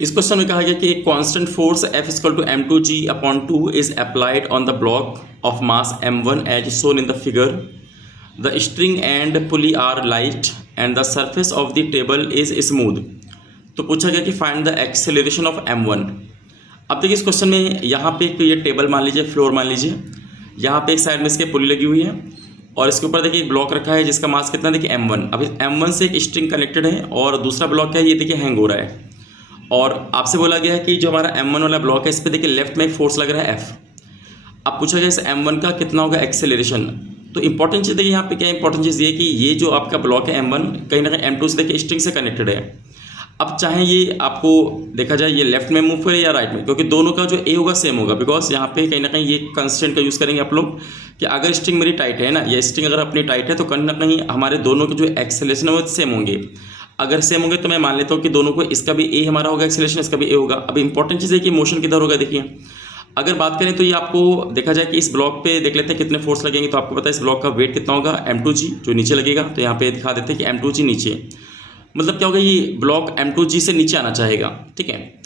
इस क्वेश्चन में कहा गया कि एक constant force F equal to m2g/2 is applied on the block of mass m1 as shown in the figure. The string and pulley are light and the surface of the table is smooth. तो पूछा गया कि find the acceleration of m1। अब देखिए इस question में यहाँ पे ये टेबल मान लीजिए, फ्लोर मान लीजिए, यहाँ पे एक साइड में इसके पुली लगी हुई है और इसके ऊपर देखिए एक ब्लॉक रखा है जिसका मास कितना देखिए m1। अब इस m1 से एक स्ट्रिंग कनेक्टेड है और दूसरा ब्लॉक क्या है, ये देखिए हैंग हो रहा है। और आपसे बोला गया है कि जो हमारा m1 वाला ब्लॉक है इस पर देखिए लेफ्ट में फोर्स लग रहा है F। अब पूछा गया इस m1 का कितना होगा एक्सेलरेशन। तो इंपॉर्टेंट चीज़ देखिए यहाँ पे क्या इंपॉर्टेंट चीज़ ये कि ये जो आपका ब्लॉक है m1 कहीं ना कहीं m2 से देखिए स्ट्रिंग से कनेक्टेड है। अब चाहे ये आपको देखा जाए ये लेफ्ट में मूव करे या राइट में, क्योंकि दोनों का जो ए होगा सेम होगा, बिकॉज यहाँ पे कहीं ना कहीं ये कंस्टेंट का यूज़ करेंगे आप लोग कि अगर स्ट्रिंग मेरी टाइट है ना, ये स्ट्रिंग अगर अपनी टाइट है तो कहीं ना कहीं हमारे दोनों के जो एक्सेलरेशन है वो सेम होंगे। अगर सेम होंगे तो मैं मान लेता हूँ कि दोनों को, इसका भी ए हमारा होगा एक्सेलरेशन, इसका भी ए होगा। अब इंपॉर्टेंट चीज़ है कि मोशन किधर होगा। देखिए अगर बात करें तो ये आपको देखा जाए कि इस ब्लॉक पे देख लेते हैं कितने फोर्स लगेंगे। तो आपको पता है इस ब्लॉक का वेट कितना होगा m2g जो नीचे लगेगा। तो यहाँ पे दिखा देते हैं कि m2g नीचे, मतलब क्या होगा, ये ब्लॉक m2g से नीचे आना चाहेगा। ठीक है।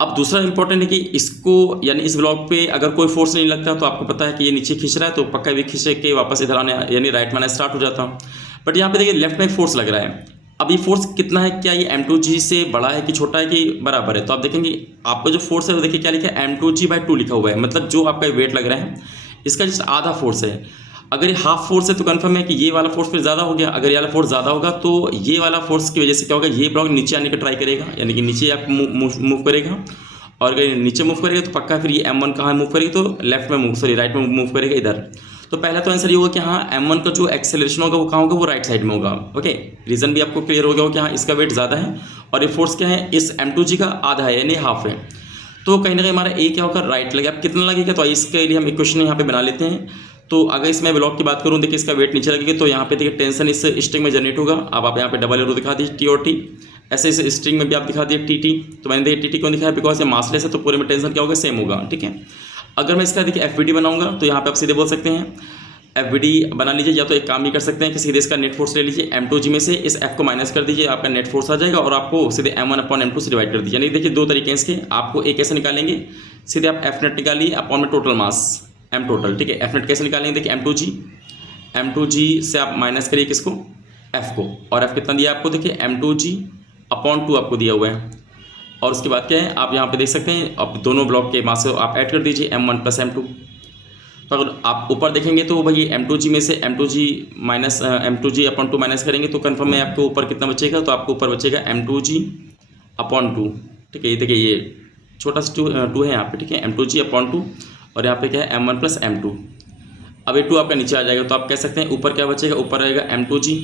अब दूसरा इंपॉर्टेंट है कि इसको यानी इस ब्लॉक पे अगर कोई फोर्स नहीं लगता तो आपको पता है कि ये नीचे खींच रहा है तो पक्का भी खींच के वापस इधर आने यानी राइट में आना स्टार्ट हो जाता। बट यहाँ पे देखिए लेफ्ट में फोर्स लग रहा है। अब ये फोर्स कितना है, क्या ये m2g से बड़ा है कि छोटा है कि बराबर है। तो आप देखेंगे आपका जो फोर्स है वो देखिए क्या लिखा है, m2g/2 लिखा हुआ है, मतलब जो आपका वेट लग रहा है इसका जस्ट आधा फोर्स है। अगर ये हाफ फोर्स है तो कंफर्म है कि ये वाला फोर्स फिर ज़्यादा हो गया। अगर ये वाला फोर्स ज़्यादा होगा तो ये वाला फोर्स की वजह से क्या होगा, ये ब्लॉक नीचे आने का ट्राई करेगा, यानी कि नीचे आप मूव करेगा। और अगर नीचे मूव करेगा तो पक्का फिर ये m1 कहाँ मूव करेगी, तो लेफ्ट में मूव सॉरी राइट में मूव करेगा इधर। तो पहला तो आंसर ये होगा कि हाँ m1 का जो एक्सेलरेशन होगा वो कहाँ होगा, वो राइट साइड में होगा। ओके, रीज़न भी आपको क्लियर हो गया हो कि हाँ इसका वेट ज़्यादा है और ये फोर्स क्या है, इस m2g का आधा है यानी हाफ है। तो कहीं ना कहीं हमारा ए क्या होगा, राइट लगेगा। अब कितना लगेगा तो इसके लिए हम इक्वेशन यहाँ पे बना लेते हैं। तो अगर इसमें ब्लॉक की बात करूँ देखिए इसका वेट नीचे लगेगा तो यहाँ पे देखिए टेंशन इस स्ट्रिंग में जनरेट होगा। अब आप यहाँ पे डबल एरो दिखा दीजिए टी और टी, ऐसे इस स्ट्रिंग में भी आप दिखा दिए टी टी। तो मैंने देखिए टी टी क्यों दिखाया, बिकॉज ये मासलेस है तो पूरे में टेंशन क्या होगा, सेम होगा। ठीक है। अगर मैं इसका देखिए एफ बनाऊंगा तो यहाँ पे आप सीधे बोल सकते हैं एफ बना लीजिए, या तो एक काम भी कर सकते हैं कि सीधे इसका नेट फोर्स ले लीजिए, m2g में से इस f को माइनस कर दीजिए, आपका नेट फोर्स आ जाएगा और आपको सीधे m1/m2 से डिवाइड कर दीजिए। यानी देखिए दो तरीके हैं इसके, आपको एक कैसे निकालेंगे, सीधे आप एफ नेट निकालिए अपॉन में टोटल मास m टोटल। ठीक है। एफ नेट कैसे निकालेंगे, देखिए m2g से आप माइनस करिए किसको, f को, और f कितना दिया आपको, देखिए m2g/2 आपको दिया हुआ है। और उसके बाद क्या है आप यहाँ पे देख सकते हैं, अब दोनों ब्लॉक के मास आप ऐड कर दीजिए m1 + m2। तो अगर आप ऊपर देखेंगे तो भाई m2g में से m2g/2 माइनस करेंगे तो कंफर्म है आपको ऊपर कितना बचेगा, तो आपको ऊपर बचेगा m2g/2। ठीक है। ये देखिए ये छोटा सा 2 है यहाँ पे। ठीक है। m2g/2 और यहाँ पे क्या है m1 + m2। अब ये 2 आपका नीचे आ जाएगा तो आप कह सकते हैं ऊपर क्या बचेगा, ऊपर रहेगा m2g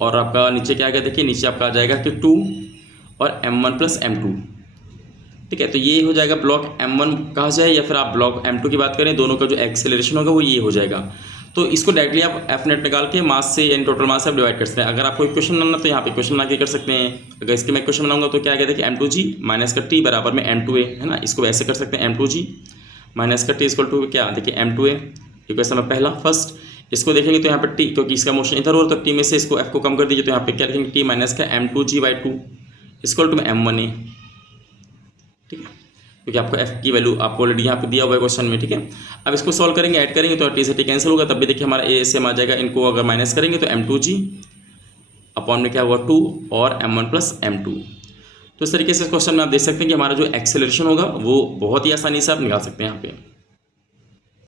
और आपका नीचे क्या आ गया, देखिए नीचे आपका आ जाएगा कि 2 और m1 + m2। ठीक है। तो ये हो जाएगा ब्लॉक m1 कहा जाए या फिर आप ब्लॉक m2 की बात करें, दोनों का जो एक्सेलरेशन होगा वो ये हो जाएगा। तो इसको डायरेक्टली आप एफ नेट निकाल के मास से यानी टोटल मास से आप डिवाइड कर सकते हैं। अगर आपको इक्वेशन बनाना तो यहाँ पे इक्वेशन बना के कर सकते हैं। अगर इसके मैं इक्वेशन बनाऊंगा तो क्या आ गया, देखिए m2g माइनस का t बराबर में m2a है ना, इसको ऐसे कर सकते हैं m2g माइनस का t इक्वल टू क्या, देखिए m2a इक्वेशन में पहला फर्स्ट। इसको देखेंगे तो यहाँ पर t, क्योंकि इसका मोशन इधर हो तो t में से इसको f को कम कर दीजिए तो यहाँ पे क्या लिखेंगे, t माइनस का m2g/2 इक्वल टू m1a। ठीक है। क्योंकि आपको f की वैल्यू आपको ऑलरेडी यहाँ पे दिया हुआ है क्वेश्चन में। ठीक है। अब इसको सॉल्व करेंगे, ऐड करेंगे तो t से t कैंसिल होगा, तब भी देखिए हमारा a सेम आ जाएगा। इनको अगर माइनस करेंगे तो m2g अपॉन में क्या हुआ 2 और m1 + m2। तो इस तरीके से इस क्वेश्चन में आप देख सकते हैं कि हमारा जो एक्सेलरेशन होगा वो बहुत ही आसानी से आप निकाल सकते हैं यहाँ पे।